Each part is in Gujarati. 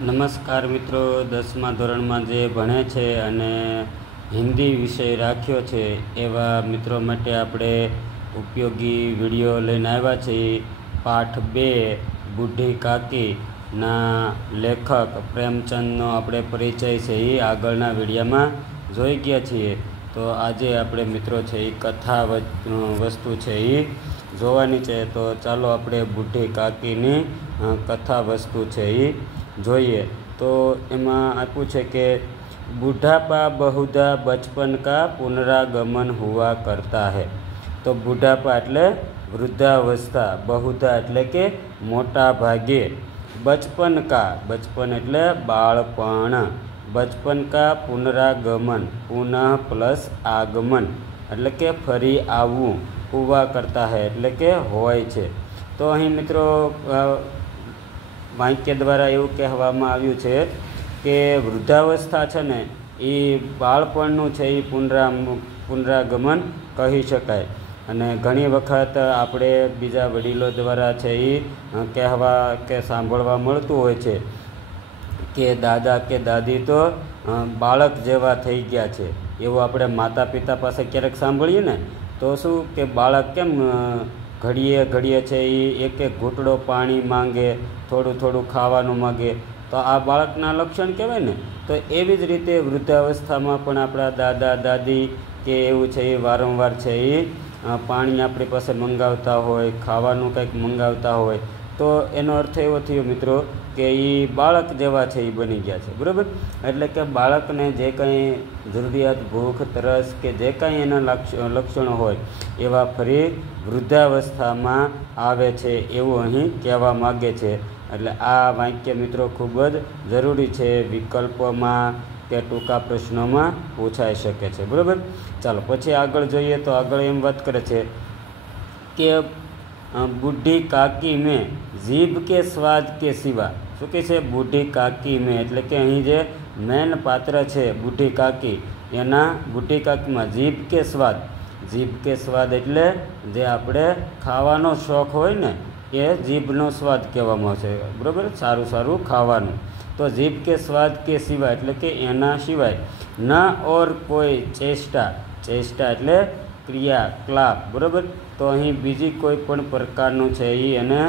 નમસ્કાર મિત્રો, 10મા ધોરણમાં જે ભણે છે અને હિન્દી વિષય રાખ્યો છે એવા મિત્રો માટે આપણે ઉપયોગી વિડીયો લઈને આવ્યા છીએ। પાઠ 2 બુઢી કાકીના લેખક પ્રેમચંદનો આપણે પરિચય છે એ આગળના વિડીયોમાં જોઈ ગયા છીએ। તો આજે આપણે મિત્રો છે એ કથા વસ્તુ છે એ જોવાની છે। તો ચાલો આપણે બુઢી કાકીની કથા વસ્તુ છે એ જોઈએ। तो एमां आप्युं छे के बूढ़ापा बहुधा बचपन का पुनरागमन हुआ करता है। तो बूढ़ापा एटले वृद्धावस्था, बहुधा एटले के मोटा भागे, बचपन एटले बाळपण, बचपन का पुनरागमन, पुनः प्लस आगमन एटले के फरी आववुं, हुआ करता है एटले के होय छे। तो अहीं मित्रों वाक्य द्वारा एवं कहेवामां आव्युं छे के वृद्धावस्था छे ने ए बाळपणनुं छे ए पुनरागमन कही शकाय। अने घणी वखत आपणे बीजा वडीलो द्वारा छे ए कहेवा के सांभळवा मळतुं होय छे के दादा के दादी तो बाळक जेवा थई गया छे, एवुं आपणे माता पिता पासे क्यारेक सांभळीए ने तो शुं के बाळक केम घड़ीए घड़ीए छे एक एक घूंटड़ो पाणी मांगे, थोड़ू थोड़ू खावानुं मांगे, तो आ बाळकना लक्षण कहेवाय ने। तो एवी ज रीते वृद्धावस्थामां पण आपणा दादा दादी के एवुं छे वारंवार छे पाणी आपणी पासे मंगावता होय, खावानुं कंईक मंगावता होय, तो एनो अर्थ एवो थयो मित्रों के ई बाळक जेवा छे बनी गया छे, बराबर। एटले के बाळकने जे कंई जरूरियात, भूख, तरस के जे कंई एना लक्षण होय एवा फरी वृद्धावस्थामां आवे छे एवुं अहीं कहेवा मागे छे। एटले आ वाक्य मित्रों खूब ज जरूरी छे, विकल्पोमां के टूंका प्रश्नोमां पूछाई शके छे, बराबर। चालो पछी आगळ जोईए। तो आगळ एम वात करे छे के बूढ़ी काकी में जीभ के स्वाद के सिवा, शुं कहे छे बूढ़ी काकी में एटले के अहीं जे मेन पात्र छे बूढ़ी काकी एना बूढ़ी काकी में जीभ के स्वाद, जीभ के स्वाद एटले जे आपणे खावानो शौख होय ने ए जीभनो स्वाद कहेवामां आवे छे, बराबर, सारूं सारूं खावानुं। तो जीभ के स्वाद के सिवाय एटले के एना सिवाय न और कोई चेष्टा, चेष्टा एटले क्रिया, क्लाप, बराबर। तो अहीं बीजी कोई पण प्रकारनुं छे ई अने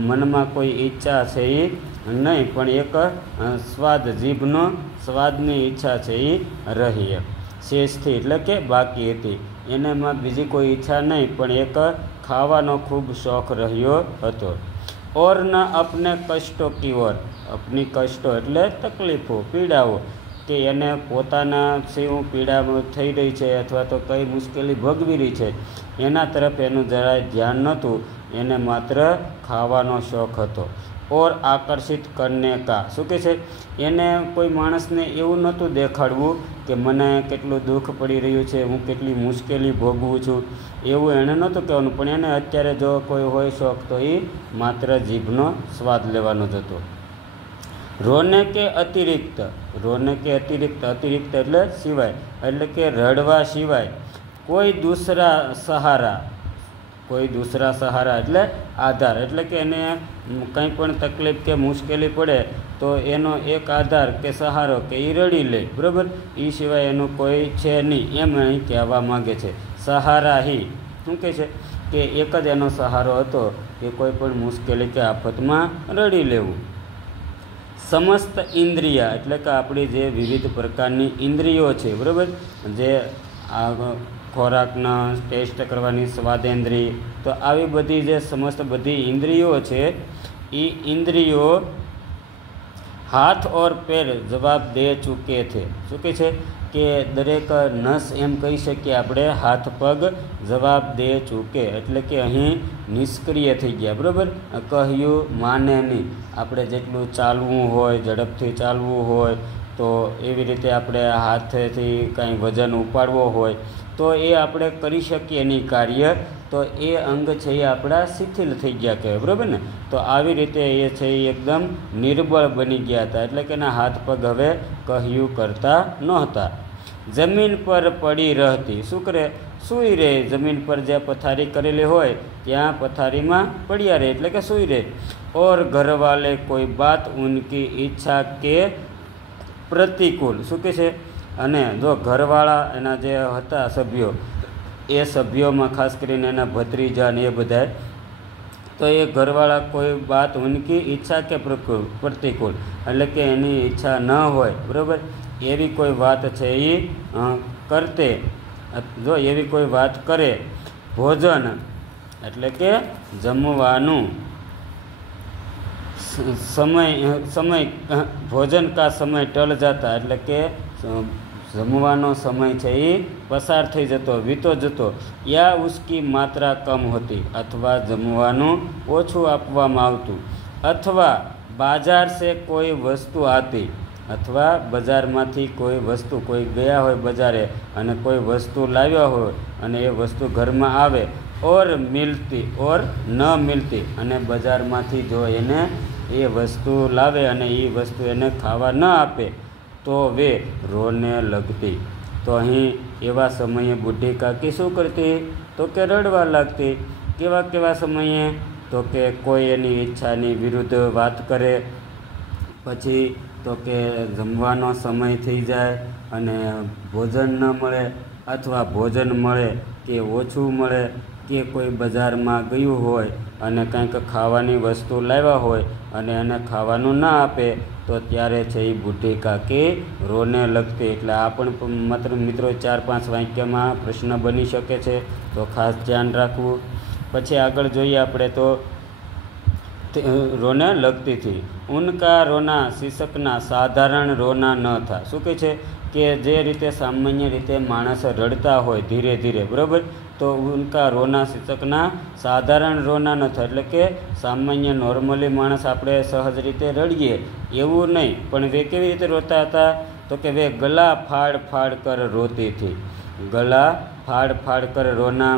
मनमा कोई इच्छा छे ई नहीं, पण एक स्वाद, जीभनो स्वादनी इच्छा छे ई रही है। शेष थी एटले के बाकी हती, एनामां बीजी कोई इच्छा नहीं, पण एक खावानो खूब शौक रह्यो हतो। और न अपने कष्टों की ओर, अपनी कष्टों एटले तकलीफों, पीड़ाओं के एने पोताना सेवुं पीड़ा थई रही है अथवा तो कई मुश्केली भोगवी रही है एना तरफ एनुं जराय ध्यान नहोतुं, एने मात्र खावानो शौक हतो। और आकर्षित करने का, शुं कहे छे एने कोई माणसने एवुं नहोतुं देखाडवुं के मने केटलुं दुख पड़ी रह्युं छे, हूँ केटली मुश्केली भोगवुं छुं, एवुं एणे नहोतुं कहेवानुं। पण एने अत्यारे जो कोई होय शौक तो ए मात्र जीभनो स्वाद लेवानो ज हतो। रोने के अतिरिक्त, रोने के अतिरिक्त, अतिरिक्त एटले सिवाय, एटले के रड़वा सिवाय कोई दूसरा सहारा, कोई दूसरा सहारा एटले आधार, एटले के एने कंई पण तकलीफ के मुश्केली पड़े तो एनो एक आधार के सहारो के ई रड़ी ले, बराबर, ई सिवाय एनो कोई छे नहीं, एम अहीं कहेवा मांगे छे। सहारा ही, शुं कहे छे के एक ज एनो सहारो हतो के कोई पण मुश्केली के आफतमां रड़ी लेवुं। समस्त इंद्रिया एटले के आपणी जे विविध प्रकारनी इंद्रियो छे, बराबर, जे खोराकना टेस्ट करवानी स्वादेंद्रिय, तो आवी बधी जे समस्त बधी इंद्रियो छे ई इंद्रियो हाथ और पैर जवाब दे चूके थे। शुं कहे छे के दरेक नस एम कही शकीए आपणे हाथ पग जवाब दे चूके, एटले के अहीं निष्क्रिय थई गया, बराबर, कह्युं माने नहीं। आपणे जेटલું ચાલવું હોય, ઝડપથી ચાલવું હોય તો એવી રીતે આપણે હાથેથી કાંઈ વજન ઉપાડવો હોય તો એ આપણે કરી શકીએ નહીં કાર્ય, તો એ અંગ છે એ આપણા શિથિલ થઈ ગયા કહેવાય, બરાબર ને। તો આવી રીતે એ છે એ એકદમ નિર્બળ બની ગયા હતા, એટલે કે એના હાથ પગ હવે કહ્યું કરતા નહોતા। જમીન પર પડી રહેતી, શું કરે, સૂઈ રહે, જમીન પર જ્યાં પથારી કરેલી હોય ત્યાં પથારીમાં પડ્યા રહે, એટલે કે સૂઈ રહે। और घर वाले कोई बात उनकी इच्छा के प्रतिकूल શું કહે છે અને જો ઘરવાળા એના જે હતા સભ્યો એ સભ્યોમાં ખાસ કરીને એના ભત્રીજા ને એ બધા તો એ ઘરવાળા કોઈ વાત ઉનકી ઈચ્છા કે પ્રતિકૂળ એટલે કે એની ઈચ્છા ન હોય બરાબર એવી કોઈ વાત છે એ કરતે જો એવી કોઈ વાત કરે ભોજન એટલે કે જમવાનું સમય ભોજન કા સમય ટલ જાતા એટલે કે જમવાનો સમય છે એ પસાર થઈ જતો વીતો જતો યા ઉસકી માત્રા કમ હોતી અથવા જમવાનું ઓછું આપવામાં આવતું અથવા બાજાર સે કોઈ વસ્તુ આતી અથવા બજારમાંથી કોઈ વસ્તુ કોઈ ગયા હોય બજારે અને કોઈ વસ્તુ લાવ્યા હોય અને એ વસ્તુ ઘરમાં આવે ઓર મિલતી ઓર ન મિલતી અને બજારમાંથી જો એને એ વસ્તુ લાવે અને એ વસ્તુ એને ખાવા ન આપે તો વે રોને લગતી તો અહીં એવા સમયે બુઢી કાકી શું કરતી તો કે રડવા લાગતી કેવા સમયે તો કે કોઈ એની ઈચ્છાની વિરુદ્ધ વાત કરે પછી તો કે જમવાનો સમય થઈ જાય અને ભોજન ન મળે અથવા ભોજન મળે કે ઓછું મળે કે કોઈ બજારમાં ગયું હોય અને કંઈક ખાવાની વસ્તુ લાવ્યા હોય અને એને ખાવાનું ના આપે તો ત્યારે છે એ બુઢી કાકી રોને લગતી એટલે આ પણ માત્ર મિત્રો 4-5 વાક્યમાં પ્રશ્ન બની શકે છે તો ખાસ ધ્યાન રાખવું પછી આગળ જોઈએ આપણે તો રોને લગતી थी उनका रोना શીર્ષકના સાધારણ રોના ન થા શું કહે છે કે જે રીતે સામાન્ય રીતે માણસ રડતા હોય ધીરે ધીરે બરાબર તો ઉનકા રોના શીર્ષકના સાધારણ રોના ન થાય એટલે કે સામાન્ય નોર્મલી માણસ આપણે સહજ રીતે રડીએ એવું નહીં પણ વે કેવી રીતે રોતા હતા તો કે વે ગલા ફાड़ फाड़ कर रोती थी गला फाड़ फाड़ कर रोना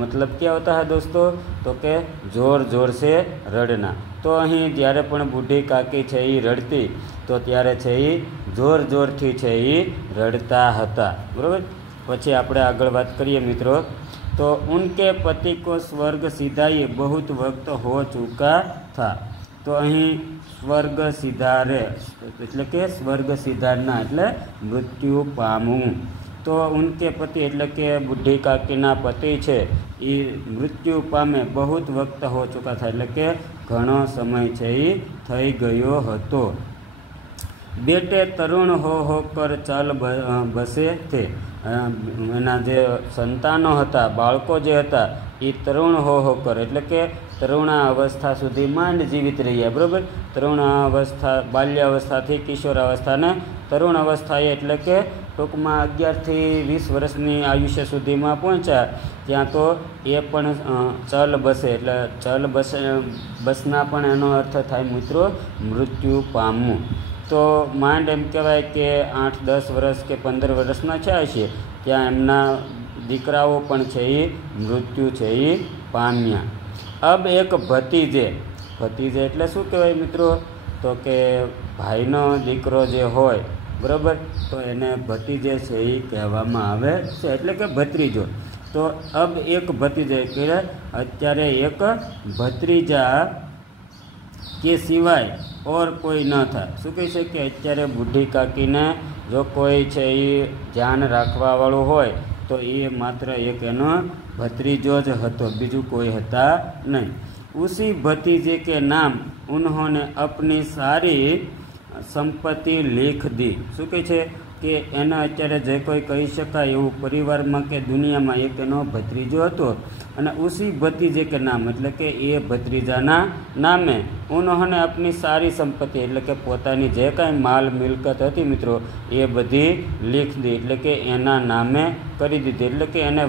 मतलब क्या होता है दोस्तों तो के जोर जोर से रड़ना तो અહીં જ્યારે પણ બુઢી કાકી છે એ રડતી તો ત્યારે છે એ જોર જોરથી છે એ રડતા હતા બરાબર પછી આપણે આગળ વાત કરીએ મિત્રો तो उनके पति को स्वर्ग सिधाए बहुत वक्त हो चुका था तो अहीं स्वर्ग सिधारे એટલે કે સ્વર્ગ સિધારના એટલે મૃત્યુ પામવું તો ઉનકે પતિ એટલે કે બુઢી કાકીના પતિ છે એ મૃત્યુ પામે બહુત વખત હો ચૂકા था એટલે કે ઘણો સમય છે એ થઈ ગયો હતો બેટે તરુણ હો કર ચાલ બસે થે એના જે સંતાનો હતા બાળકો જે હતા એ તરુણ હો કર એટલે કે તરુણા અવસ્થા સુધી માંડ જીવિત રહ્યા બરાબર તરુણા અવસ્થા બાલ્યાવસ્થાથી કિશોરાવસ્થાને તરુણ અવસ્થાએ એટલે કે ટૂંકમાં 11થી 20 વર્ષની આયુષ્ય સુધીમાં પહોંચ્યા ત્યાં તો એ પણ ચલ બસે એટલે ચલ બસના પણ એનો અર્થ થાય મિત્રો મૃત્યુ પામવું તો માંડ એમ કહેવાય કે 8-10 વર્ષ કે 15 વર્ષના થયા છે ત્યાં એમના દીકરાઓ પણ છે એ મૃત્યુ છે એ પામ્યા અબ એક ભતીજે એટલે શું કહેવાય મિત્રો તો કે ભાઈનો દીકરો જે હોય બરાબર તો એને ભતીજે છે એ કહેવામાં આવે છે એટલે કે ભત્રીજો તો અબ એક ભતીજે એટલે અત્યારે એક ભત્રીજા કે સિવાય और कोई न था શું કહે છે કે અત્યારે બુઢી કાકીને જો કોઈ છે એ ધ્યાન રાખવાવાળું હોય તો એ માત્ર એક એનો ભત્રીજો જ હતો બીજું કોઈ હતા નહીં उसी भतीजे के नाम उन्होंने अपनी सारी संपत्ति लिख दी શું કહે છે કે એને અત્યારે જે કોઈ કહી શકાય એવું પરિવારમાં કે દુનિયામાં એક એનો ભત્રીજો હતો અને ઉસી ભતીજે કે નામ એટલે કે એ ભત્રીજાના નામે ઉન્હોને આપની સારી સંપત્તિ એટલે કે પોતાની જે કાંઈ માલ મિલકત હતી મિત્રો એ બધી લીખ દી એટલે કે એના નામે કરી દીધી એટલે કે એને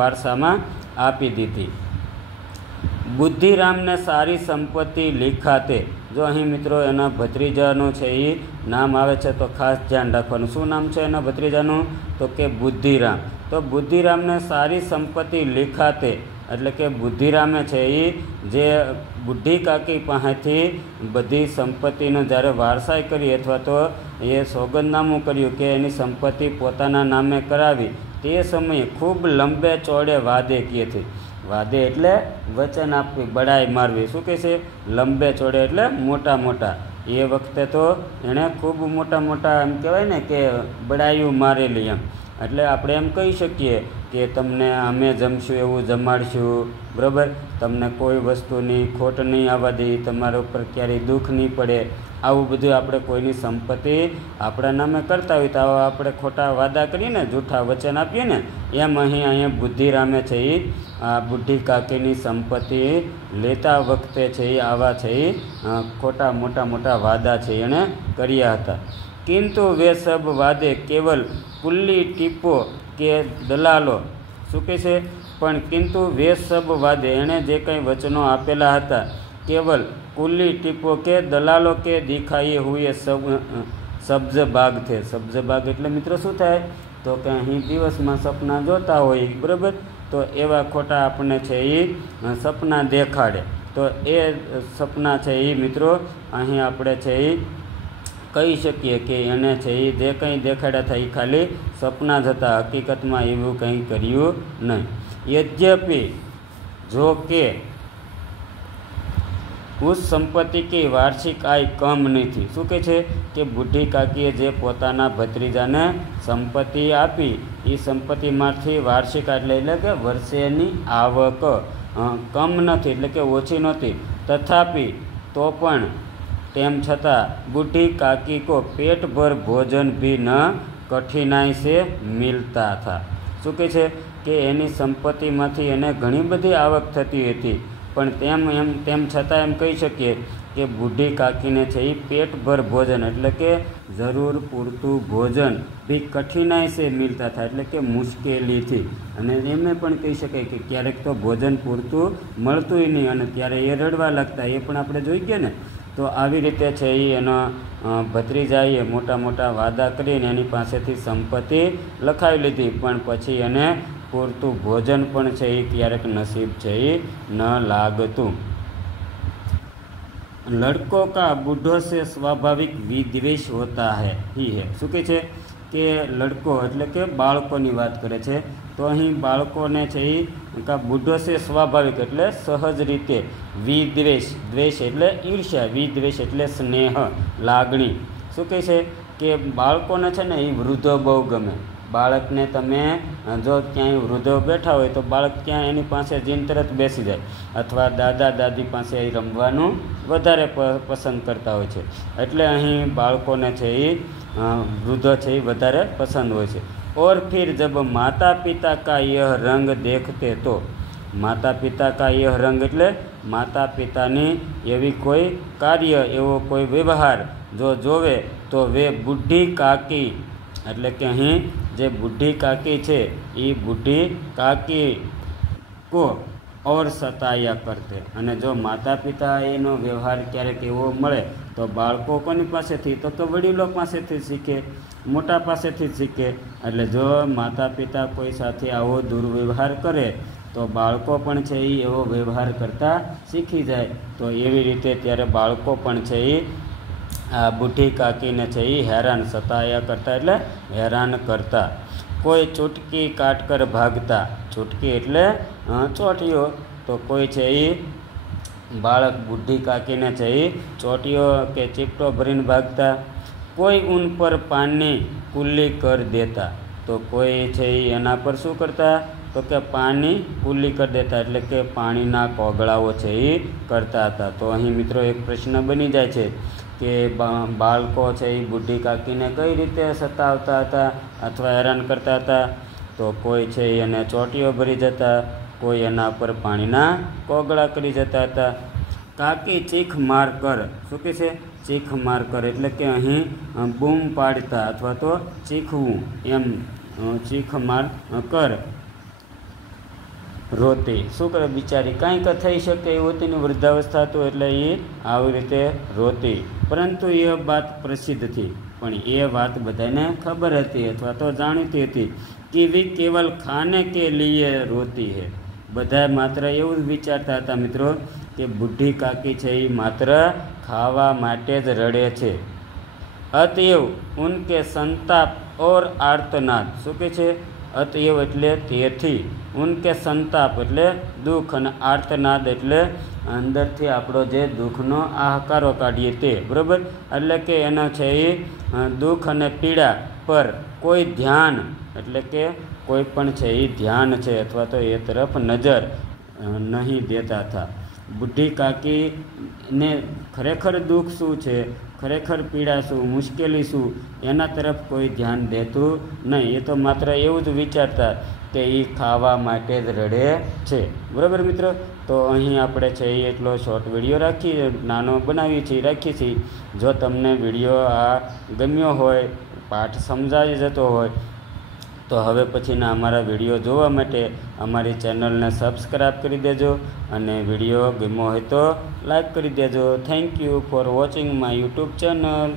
વારસામાં આપી દીધી બુદ્ધિરામને સારી સંપત્તિ લીખાતે જો અહીં મિત્રો એના ભત્રીજાનું છે એ નામ આવે છે તો ખાસ ધ્યાન રાખવાનું શું નામ છે એના ભત્રીજાનું તો કે બુદ્ધિરામ તો બુદ્ધિરામને સારી સંપત્તિ લીખાતે એટલે કે બુદ્ધિરામે છે એ જે બુઢી કાકી પાસેથી બધી સંપત્તિનો જ્યારે વારસાઈ કરી અથવા તો એ સોગંદનામું કર્યું કે એની સંપત્તિ પોતાના નામે કરાવી તે સમયે ખૂબ લંબે ચોડે વાદે કીએ હતી વાદે એટલે વચન આપવી, બડાઈ મારવી. શું કહે છે? લંબે ચોડે એટલે મોટા મોટા. એ વખતે તો એણે ખૂબ મોટા મોટા એમ કહેવાય ને કે બડાઈયું મારેલી એમ. એટલે આપણે એમ કહી શકીએ કે તમને અમે જમશું એવું જમાડશું, બરાબર, તમને કોઈ વસ્તુની ખોટ નહીં આવવા દઈએ, તમારા ઉપર ક્યારેય દુઃખ નહીં પડે. આવું બધું આપણે કોઈની સંપત્તિ આપણા નામે કરતા હોય તો આપણે ખોટા વાદા કરીએ ને, જૂઠા વચન આપીએ ને, એમ અહીંયા બુદ્ધિરામે છે એ આ બુઢી કાકીની સંપત્તિ લેતા વખતે છે એ આવા છે એ ખોટા મોટા મોટા વાદા છે એણે કર્યા હતા. કિંતુ વે સબ વાદે કેવલ કુલ્લી ટીપો કે દલાલો. શું કહે છે? પણ કિંતુ વે સબ વાદે, એણે જે કંઈ વચનો આપેલા હતા, કેવલ કુલ્લી ટીપો કે દલાલો કે દિખાઈએ હુએ સબ્જ બાગ થે. સબ્જ બાગ એટલે મિત્રો શું થાય? તો કે અહીં દિવસમાં સપના જોતા હોય, બરાબર, તો એવા ખોટા આપણને છે એ સપના દેખાડે. તો એ સપના છે એ મિત્રો અહીં આપણે છે એ કહી શકીએ કે એને છે એ જે કંઈ દેખાડ્યા હતા એ ખાલી સપના જ હતા, હકીકતમાં એવું કંઈ કર્યું નહીં. યદ્યપિ જો કે ઉસ સંપત્તિ की વાર્ષિક આય કમ નથી. શું કહે છે? કે બુઢી કાકીએ જે પોતાના ભત્રીજાને સંપત્તિ આપી એ સંપત્તિમાંથી વાર્ષિક એટલે કે વર્ષેની આવક કમ નથી, એટલે કે ઓછી નહોતી. તથાપિ તો પણ તેમ છતાં બુઢી કાકી કો પેટ ભર ભોજન ભી ન કઠિનાઈ से मिलता था. શું કહે છે? કે એની સંપત્તિમાંથી એને ઘણી બધી આવક થતી હતી, પણ તેમ છતાં એમ કહી શકીએ કે બુઢી કાકીને છે એ પેટભર ભોજન એટલે કે જરૂર પૂરતું ભોજન ભી કઠિનાઈ સે મિલતા થાય, એટલે કે મુશ્કેલીથી. અને એમને પણ કહી શકાય કે ક્યારેક તો ભોજન પૂરતું મળતું નહીં અને ત્યારે એ રડવા લાગતા, એ પણ આપણે જોઈ ગયા ને. તો આવી રીતે છે એ એનો ભત્રીજાએ મોટા મોટા વાદા કરીને એની પાસેથી સંપત્તિ લખાવી લીધી, પણ પછી એને પૂરતું ભોજન પણ છે એ ક્યારેક નસીબ છે એ ન લાગતું. લડકો કા બુઢો સે સ્વાભાવિક વિદ્વેષ હોતા હૈ ही है. શું કહે છે? કે લડકો એટલે કે બાળકોની વાત કરે છે. તો અહીં બાળકોને છે એ કા બુઢો સે સ્વાભાવિક એટલે સહજ રીતે, વિદ્વેષ, દ્વેષ એટલે ઈર્ષ્યા, વિદ્વેષ એટલે સ્નેહ, લાગણી. શું કહે છે? કે બાળકોને છે ને એ વૃદ્ધો બહુ ગમે. બાળકને તમે જો ક્યાંય વૃદ્ધો બેઠા હોય તો બાળક ક્યાં એની પાસે જઈને તરત બેસી જાય, અથવા દાદા દાદી પાસે રમવાનું વધારે પસંદ કરતા હોય છે. એટલે અહીં બાળકોને છે એ વૃદ્ધો છે એ વધારે પસંદ હોય છે. और फिर जब माता पिता का यह रंग देखते तो, माता पिता का यह रंग એટલે માતા પિતાની એવી કોઈ કાર્ય, એવો કોઈ વ્યવહાર જો જોવે તો વે બુઢી કાકી, એટલે કે અહીં જે બુઢી કાકી છે એ બુઢી કાકી કો ઓર સતાયા કરતે. અને જો માતા પિતા એનો વ્યવહાર ક્યારેક એવો મળે તો બાળકો કોની પાસેથી? તો વડીલો પાસેથી શીખે, મોટા પાસેથી શીખે. એટલે જો માતા પિતા કોઈ સાથે આવો દુર્વ્યવહાર કરે તો બાળકો પણ છે એ એવો વ્યવહાર કરતા શીખી જાય. તો એવી રીતે ત્યારે બાળકો પણ છે એ આ બુઢી કાકીને છે એ હેરાન, સતાયા કરતા એટલે હેરાન કરતા. કોઈ ચૂટકી કાટકર ભાગતા. ચૂટકી એટલે ચોટીઓ. તો કોઈ છે એ બાળક બુઢી કાકીને છે એ ચોટીઓ કે ચીપટો ભરીને ભાગતા. કોઈ ઉન પર પાણી કુલ્લી કર દેતા. તો કોઈ છે એ એના પર શું કરતા? તો કે પાણી કુલ્લી કરી દેતા, એટલે કે પાણીના કોગળાઓ છે એ કરતા હતા. તો અહીં મિત્રો એક પ્રશ્ન બની જાય છે કે બાળકો છે એ બુઢી કાકીને કઈ રીતે સતાવતા હતા અથવા હેરાન કરતા હતા? તો કોઈ છે એને ચોટીઓ ભરી જતા, કોઈ એના પર પાણીના કોગળા કરી જતા હતા. કાકી ચીખ માર કર. શું કહે છે? ચીખ માર કર એટલે કે અહીં બૂમ પાડતા અથવા તો ચીખવું, એમ ચીખ માર કર રોતી. શું કરે બિચારી? કાંઈક થઈ શકે એ હોતીની વૃદ્ધાવસ્થા હતું એટલે એ આવી રીતે રોતી. પરંતુ એ વાત પ્રસિદ્ધ હતી, પણ એ વાત બધાને ખબર હતી અથવા તો જાણીતી હતી કે વી કેવલ ખાને કે લીએ રોતી હૈ. બધા માત્ર એવું જ વિચારતા હતા મિત્રો કે બુઢી કાકી છે એ માત્ર ખાવા માટે જ રડે છે. અતએવ ઉનકે સંતાપ ઓર આર્તનાદ. શું કહે છે? અતએવ એટલે તેથી, ઉનકે સંતાપ એટલે દુઃખ, અને આર્તનાદ એટલે અંદરથી આપણો જે દુઃખનો હાહાકારો કાઢીએ તે, બરાબર. એટલે કે એનો છે એ દુઃખ અને પીડા પર કોઈ ધ્યાન, એટલે કે કોઈ પણ છે એ ધ્યાન છે અથવા તો એ તરફ નજર નહીં દેતા હતા. બુઢી કાકીને ખરેખર દુઃખ શું છે, ખરેખર પીડા શું, મુશ્કેલી શું, એના તરફ કોઈ ધ્યાન દેતું નહીં. એ તો માત્ર એવું જ વિચારતા કે એ ખાવા માટે જ રડે છે, બરાબર મિત્રો. તો અહીં આપણે છે એ એટલો શોર્ટ વિડીયો નાનો રાખીએ છીએ. જો તમને વિડીયો આ ગમ્યો હોય, પાઠ સમજાઈ જતો હોય, તો હવે પછીના અમારા વિડીયો જોવા માટે અમારી ચેનલને સબસ્ક્રાઈબ કરી દેજો, અને વિડીયો ગમ્યો હોય તો લાઈક કરી દેજો. Thank you for watching my YouTube channel.